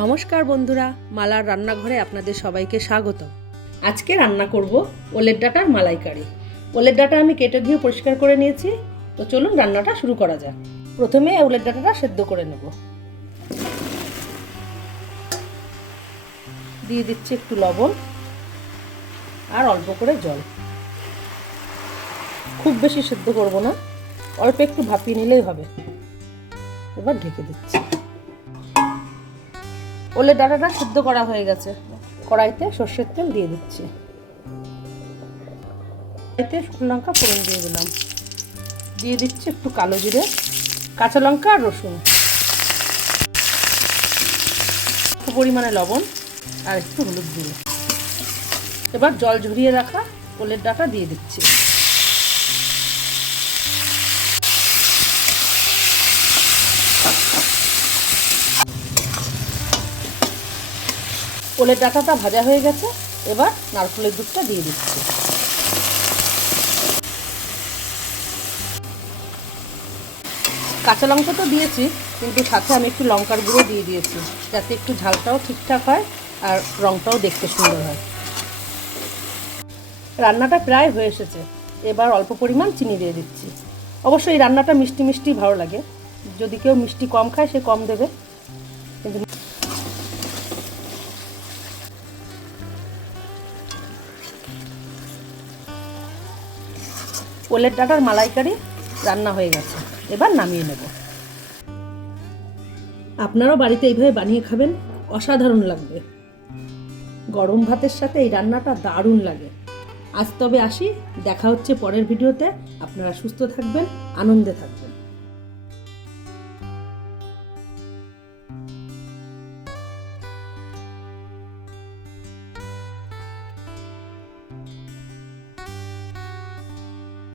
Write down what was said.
নমস্কার বন্ধুরা, মালার রান্নাঘরে আপনাদের সবাইকে স্বাগত। আজকে রান্না করব ওলের ডাঁটার মালাইকারি। ওলের ডাঁটা আমি কেটে ধুয়ে পরিষ্কার করে নিয়েছি। তো চলুন রান্নাটা শুরু করা যাক। প্রথমে ওলের ডাঁটাটা সেদ্ধ করে নেব। দিয়ে দিচ্ছি একটু লবণ আর অল্প করে জল। খুব বেশি সেদ্ধ করব না, অল্প একটু ভাপিয়ে নিলেই হবে। এবার ঢেকে দিচ্ছি। ওলের ডাঁটাটা সেদ্ধ করা হয়ে গেছে। কড়াইতে সর্ষের তেল দিয়ে দিচ্ছি। এতে শুকনো লঙ্কা ফোড়ন দিয়ে দিলাম। দিয়ে দিচ্ছি একটু কালো জিরে, কাঁচা লঙ্কা আর রসুন, একটু পরিমাণে লবণ আর একটু হলুদ গুঁড়ো। এবার জল ঝরিয়ে রাখা ওলের ডাঁটা দিয়ে দিচ্ছি। ওলের ডাঁটাটা ভাজা হয়ে গেছে। এবার নারকেলের দুধটা দিয়ে দিচ্ছি। কাঁচা লঙ্কা তো দিয়েছি, কিন্তু সাথে আমি একটু লঙ্কার গুঁড়ো দিয়ে দিয়েছি, যাতে একটু ঝালটাও ঠিকঠাক হয় আর রঙটাও দেখতে সুন্দর হয়। রান্নাটা প্রায় হয়ে এসেছে। এবার অল্প পরিমাণ চিনি দিয়ে দিচ্ছি। অবশ্যই এই রান্নাটা মিষ্টি মিষ্টি ভালো লাগে। যদি কেউ মিষ্টি কম খায় সে কম দেবে। কিন্তু ওলের ডাঁটার মালাইকারি রান্না হয়ে গেছে। এবার নামিয়ে নেব। আপনারাও বাড়িতে এইভাবে বানিয়ে খাবেন, অসাধারণ লাগবে। গরম ভাতের সাথে এই রান্নাটা দারুণ লাগে। আজ তবে আসি, দেখা হচ্ছে পরের ভিডিওতে। আপনারা সুস্থ থাকবেন, আনন্দে থাকবেন।